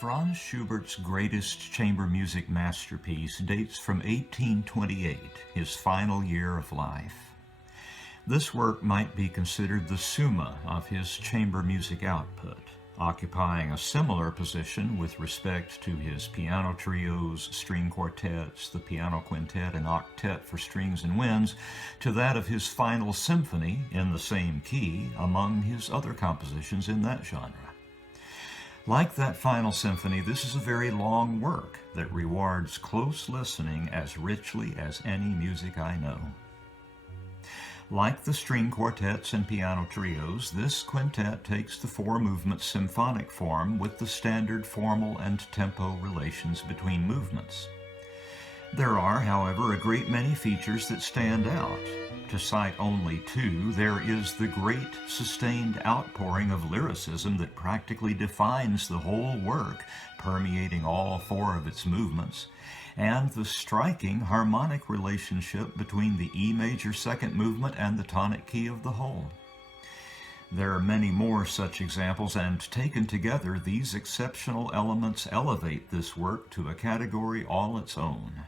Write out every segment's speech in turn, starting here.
Franz Schubert's greatest chamber music masterpiece dates from 1828, his final year of life. This work might be considered the summa of his chamber music output, occupying a similar position with respect to his piano trios, string quartets, the piano quintet, and octet for strings and winds, to that of his final symphony in the same key among his other compositions in that genre. Like that final symphony, this is a very long work that rewards close listening as richly as any music I know. Like the string quartets and piano trios, this quintet takes the four-movement symphonic form with the standard formal and tempo relations between movements. There are, however, a great many features that stand out. To cite only two, there is the great sustained outpouring of lyricism that practically defines the whole work, permeating all four of its movements, and the striking harmonic relationship between the E major second movement and the tonic key of the whole. There are many more such examples, and taken together, these exceptional elements elevate this work to a category all its own.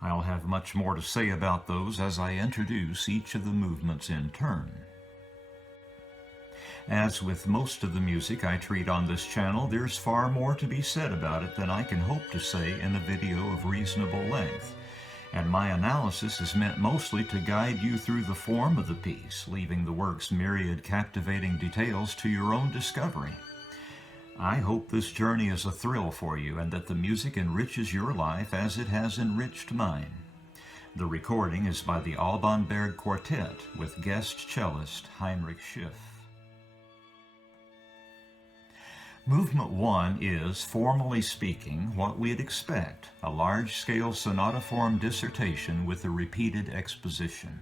I'll have much more to say about those as I introduce each of the movements in turn. As with most of the music I treat on this channel, there's far more to be said about it than I can hope to say in a video of reasonable length, and my analysis is meant mostly to guide you through the form of the piece, leaving the work's myriad captivating details to your own discovery. I hope this journey is a thrill for you and that the music enriches your life as it has enriched mine. The recording is by the Alban Berg Quartet with guest cellist Heinrich Schiff. Movement 1 is, formally speaking, what we'd expect, a large-scale sonata-form dissertation with a repeated exposition.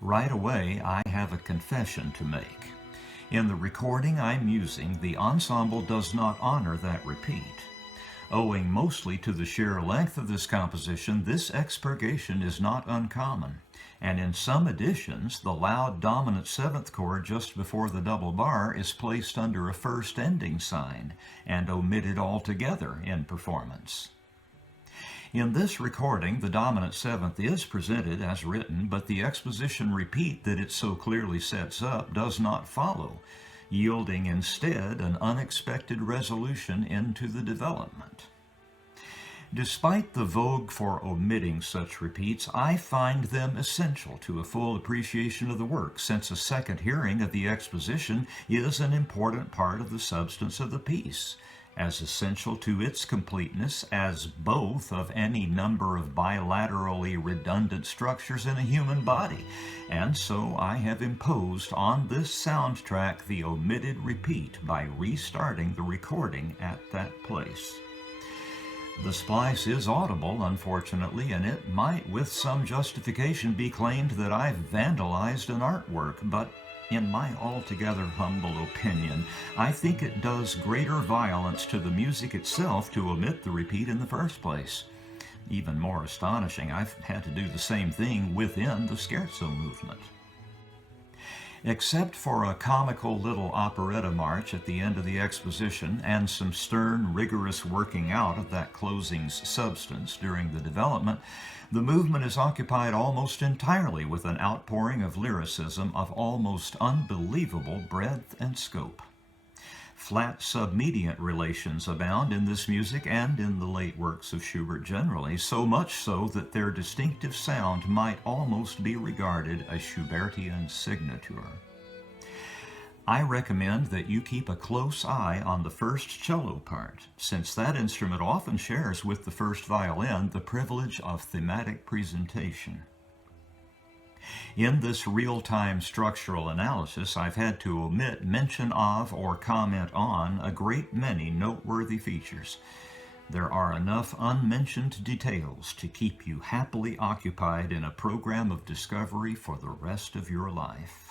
Right away, I have a confession to make. In the recording I'm using, the ensemble does not honor that repeat. Owing mostly to the sheer length of this composition, this expurgation is not uncommon, and in some editions, the loud dominant seventh chord just before the double bar is placed under a first ending sign and omitted altogether in performance. In this recording, the dominant seventh is presented as written, but the exposition repeat that it so clearly sets up does not follow, yielding instead an unexpected resolution into the development. Despite the vogue for omitting such repeats, I find them essential to a full appreciation of the work, since a second hearing of the exposition is an important part of the substance of the piece, as essential to its completeness as both of any number of bilaterally redundant structures in a human body, and so I have imposed on this soundtrack the omitted repeat by restarting the recording at that place. The splice is audible, unfortunately, and it might with some justification be claimed that I've vandalized an artwork, but in my altogether humble opinion, I think it does greater violence to the music itself to omit the repeat in the first place. Even more astonishing, I've had to do the same thing within the scherzo movement. Except for a comical little operetta march at the end of the exposition and some stern, rigorous working out of that closing's substance during the development, the movement is occupied almost entirely with an outpouring of lyricism of almost unbelievable breadth and scope. Flat submediant relations abound in this music and in the late works of Schubert generally, so much so that their distinctive sound might almost be regarded as Schubertian signature. I recommend that you keep a close eye on the first cello part, since that instrument often shares with the first violin the privilege of thematic presentation. In this real-time structural analysis, I've had to omit mention of or comment on a great many noteworthy features. There are enough unmentioned details to keep you happily occupied in a program of discovery for the rest of your life.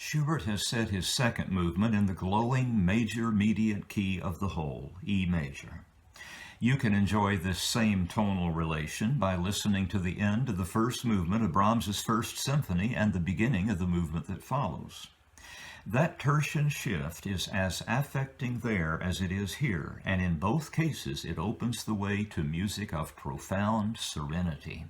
Schubert has set his second movement in the glowing major mediant key of the whole, E major. You can enjoy this same tonal relation by listening to the end of the first movement of Brahms's First Symphony and the beginning of the movement that follows. That tertian shift is as affecting there as it is here, and in both cases it opens the way to music of profound serenity.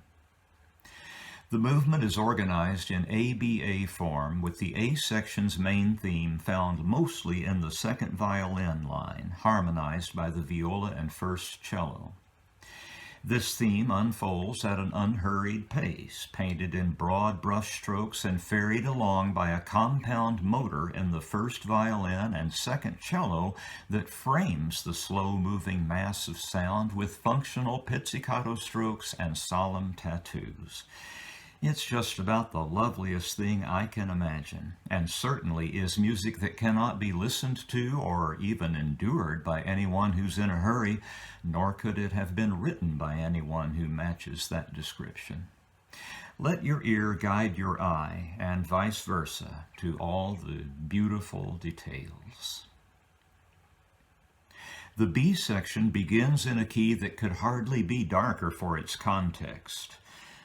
The movement is organized in ABA form, with the A section's main theme found mostly in the second violin line, harmonized by the viola and first cello. This theme unfolds at an unhurried pace, painted in broad brush strokes and ferried along by a compound motor in the first violin and second cello that frames the slow-moving mass of sound with functional pizzicato strokes and solemn tattoos. It's just about the loveliest thing I can imagine, and certainly is music that cannot be listened to or even endured by anyone who's in a hurry, nor could it have been written by anyone who matches that description. Let your ear guide your eye, and vice versa, to all the beautiful details. The B section begins in a key that could hardly be darker for its context.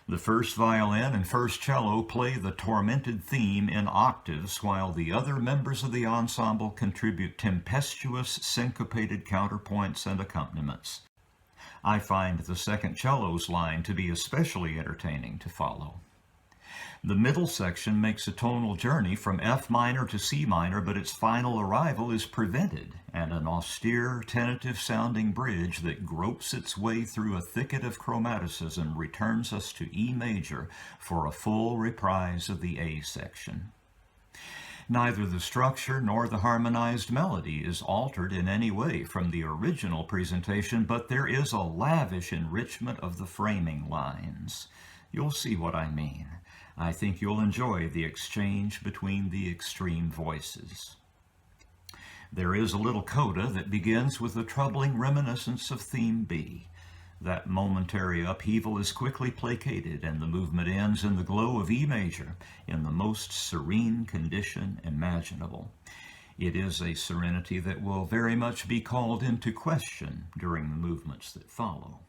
The first violin and first cello play the tormented theme in octaves, while the other members of the ensemble contribute tempestuous, syncopated counterpoints and accompaniments. I find the second cello's line to be especially entertaining to follow. The middle section makes a tonal journey from F minor to C minor, but its final arrival is prevented, and an austere, tentative-sounding bridge that gropes its way through a thicket of chromaticism returns us to E major for a full reprise of the A section. Neither the structure nor the harmonized melody is altered in any way from the original presentation, but there is a lavish enrichment of the framing lines. You'll see what I mean. I think you'll enjoy the exchange between the extreme voices. There is a little coda that begins with a troubling reminiscence of theme B. That momentary upheaval is quickly placated, and the movement ends in the glow of E major, in the most serene condition imaginable. It is a serenity that will very much be called into question during the movements that follow.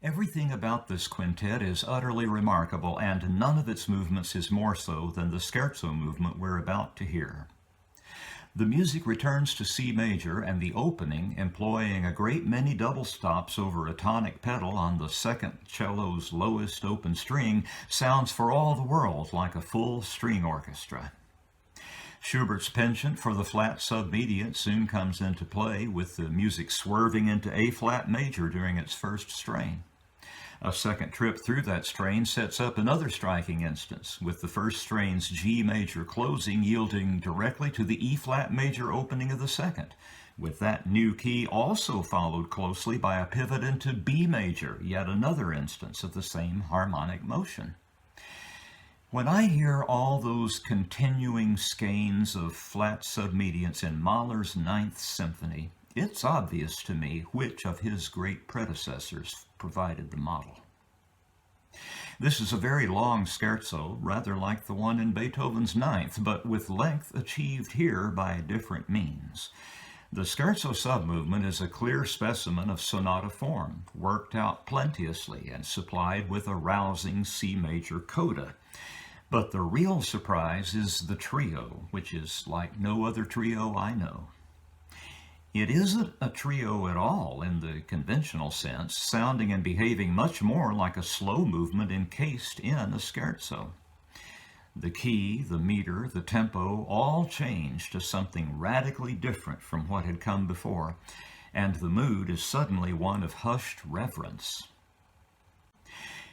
Everything about this quintet is utterly remarkable, and none of its movements is more so than the scherzo movement we're about to hear. The music returns to C major, and the opening, employing a great many double stops over a tonic pedal on the second cello's lowest open string, sounds for all the world like a full string orchestra. Schubert's penchant for the flat submediate soon comes into play, with the music swerving into A-flat major during its first strain. A second trip through that strain sets up another striking instance, with the first strain's G major closing yielding directly to the E-flat major opening of the second, with that new key also followed closely by a pivot into B major, yet another instance of the same harmonic motion. When I hear all those continuing skeins of flat submediates in Mahler's Ninth Symphony, it's obvious to me which of his great predecessors provided the model. This is a very long scherzo, rather like the one in Beethoven's Ninth, but with length achieved here by different means. The scherzo submovement is a clear specimen of sonata form, worked out plenteously and supplied with a rousing C major coda. But the real surprise is the trio, which is like no other trio I know. It isn't a trio at all in the conventional sense, sounding and behaving much more like a slow movement encased in a scherzo. The key, the meter, the tempo all change to something radically different from what had come before, and the mood is suddenly one of hushed reverence.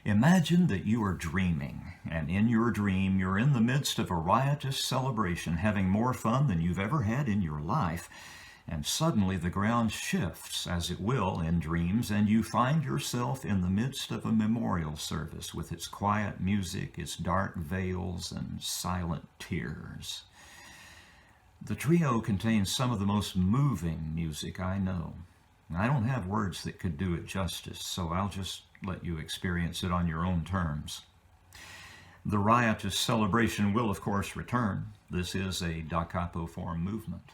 Imagine that you are dreaming, and in your dream you're in the midst of a riotous celebration, having more fun than you've ever had in your life, and suddenly the ground shifts, as it will in dreams, and you find yourself in the midst of a memorial service with its quiet music, its dark veils, and silent tears. The trio contains some of the most moving music I know. I don't have words that could do it justice, so I'll just let you experience it on your own terms. The riotous celebration will, of course, return. This is a da capo form movement.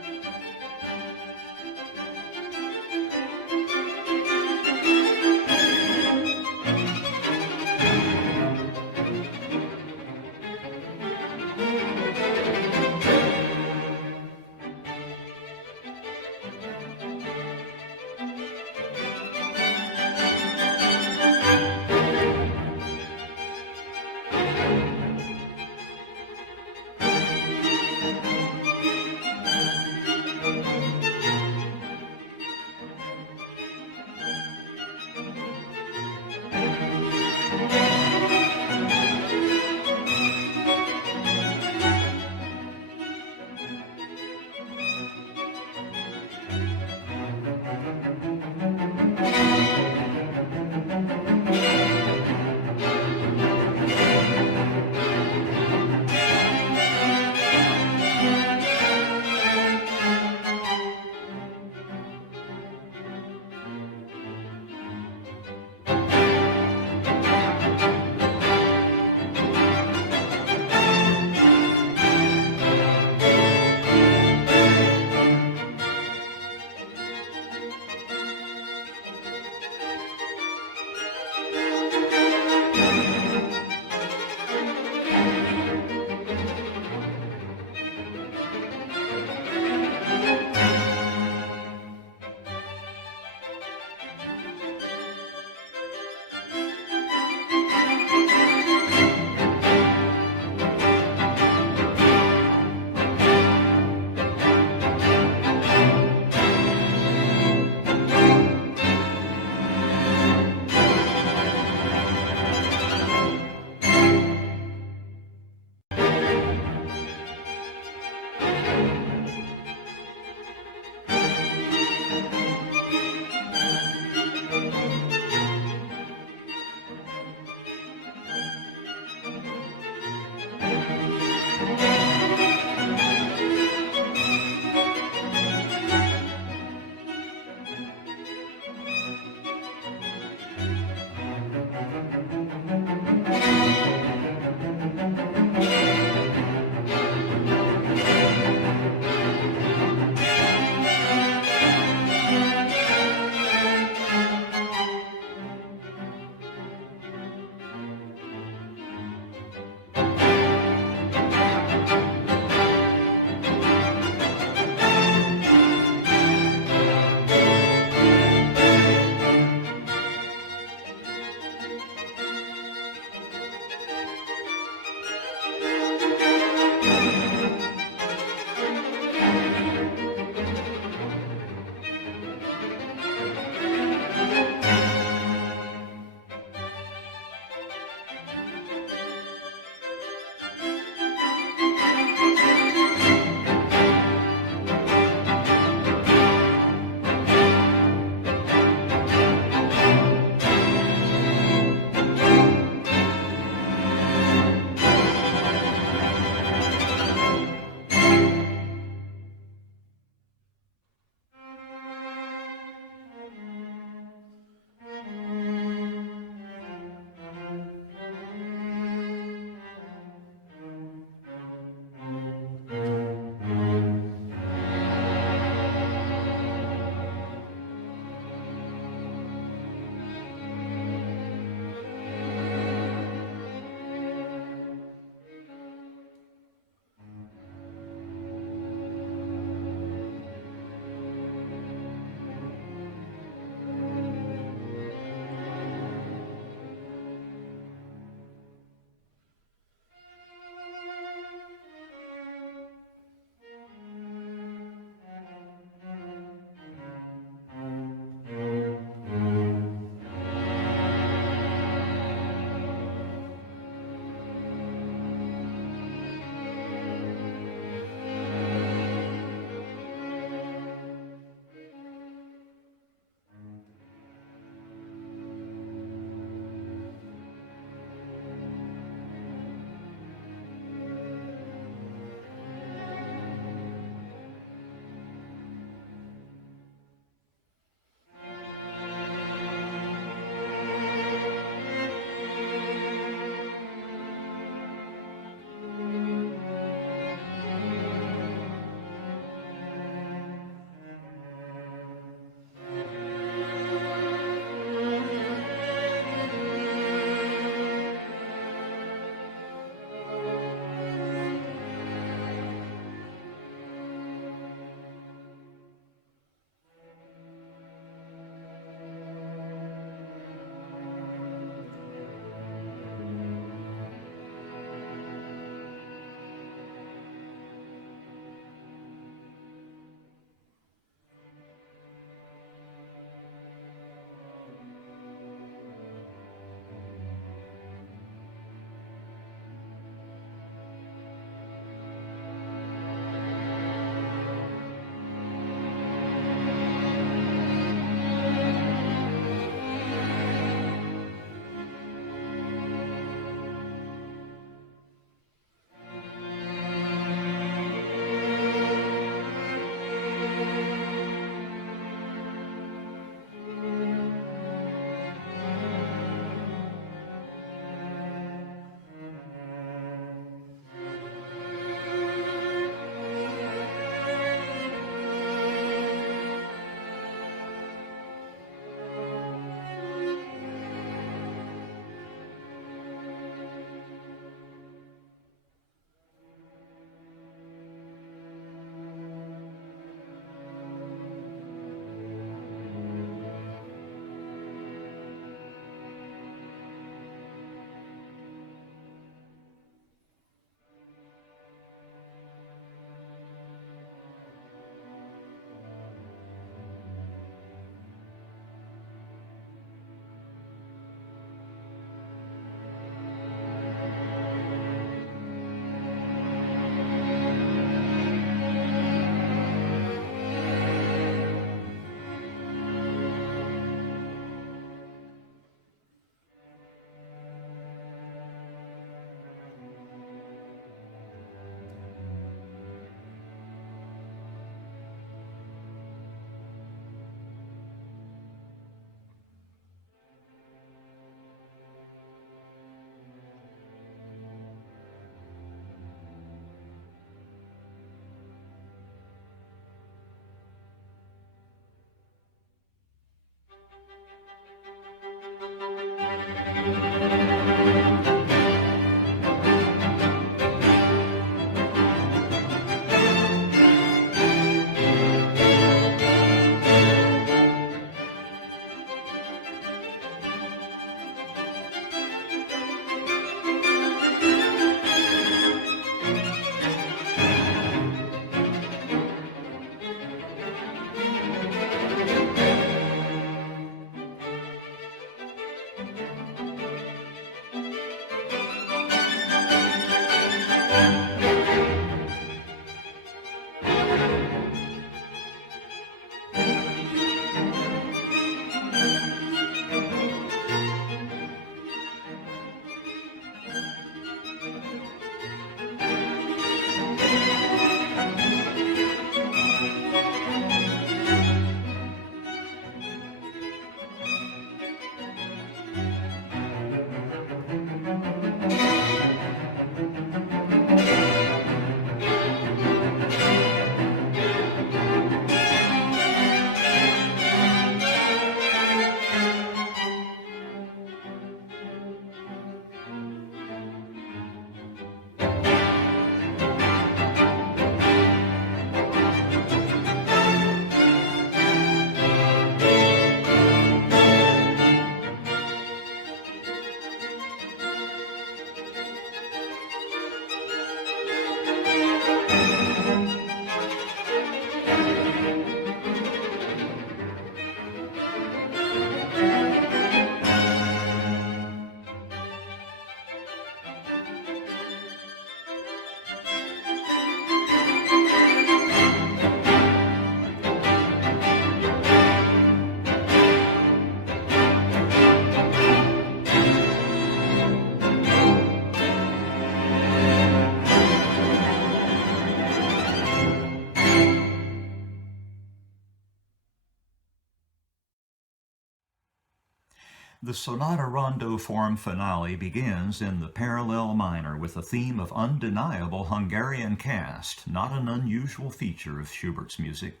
The sonata rondo form finale begins in the parallel minor with a theme of undeniable Hungarian cast, not an unusual feature of Schubert's music.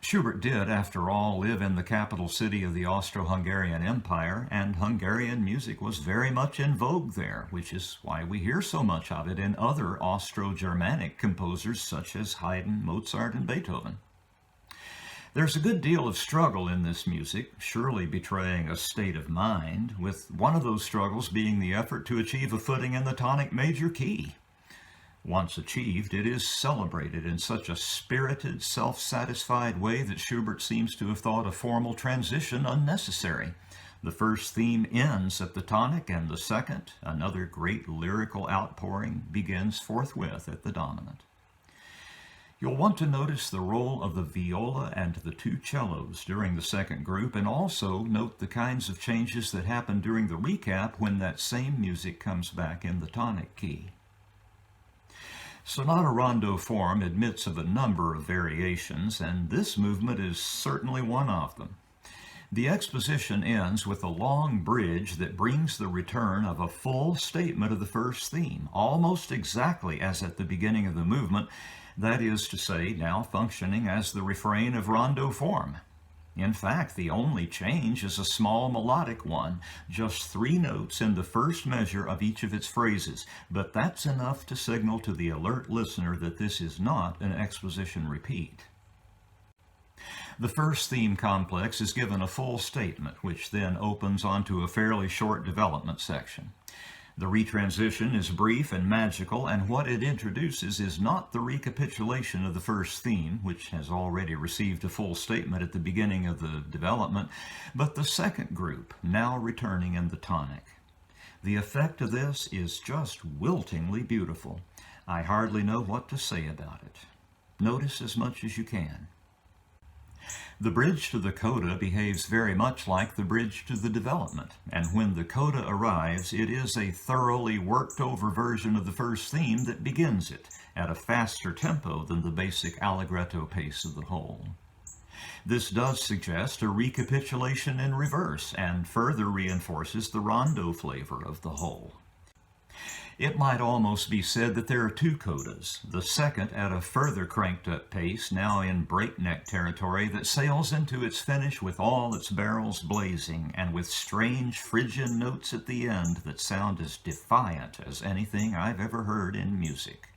Schubert did, after all, live in the capital city of the Austro-Hungarian Empire, and Hungarian music was very much in vogue there, which is why we hear so much of it in other Austro-Germanic composers such as Haydn, Mozart, and Beethoven. There's a good deal of struggle in this music, surely betraying a state of mind, with one of those struggles being the effort to achieve a footing in the tonic major key. Once achieved, it is celebrated in such a spirited, self-satisfied way that Schubert seems to have thought a formal transition unnecessary. The first theme ends at the tonic, and the second, another great lyrical outpouring, begins forthwith at the dominant. You'll want to notice the role of the viola and the two cellos during the second group, and also note the kinds of changes that happen during the recap when that same music comes back in the tonic key. Sonata rondo form admits of a number of variations, and this movement is certainly one of them. The exposition ends with a long bridge that brings the return of a full statement of the first theme, almost exactly as at the beginning of the movement, that is to say, now functioning as the refrain of rondo form. In fact, the only change is a small melodic one, just 3 notes in the first measure of each of its phrases, but that's enough to signal to the alert listener that this is not an exposition repeat. The first theme complex is given a full statement, which then opens onto a fairly short development section. The retransition is brief and magical, and what it introduces is not the recapitulation of the first theme, which has already received a full statement at the beginning of the development, but the second group, now returning in the tonic. The effect of this is just wiltingly beautiful. I hardly know what to say about it. Notice as much as you can. The bridge to the coda behaves very much like the bridge to the development, and when the coda arrives, it is a thoroughly worked-over version of the first theme that begins it, at a faster tempo than the basic allegretto pace of the whole. This does suggest a recapitulation in reverse, and further reinforces the rondo flavor of the whole. It might almost be said that there are 2 codas, the second at a further cranked-up pace, now in breakneck territory, that sails into its finish with all its barrels blazing, and with strange Phrygian notes at the end that sound as defiant as anything I've ever heard in music.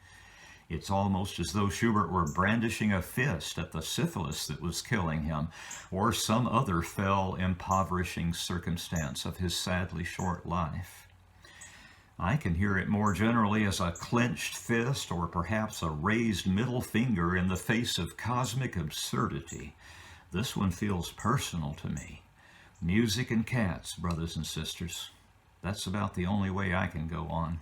It's almost as though Schubert were brandishing a fist at the syphilis that was killing him, or some other fell, impoverishing circumstance of his sadly short life. I can hear it more generally as a clenched fist, or perhaps a raised middle finger in the face of cosmic absurdity. This one feels personal to me. Music and cats, brothers and sisters. That's about the only way I can go on.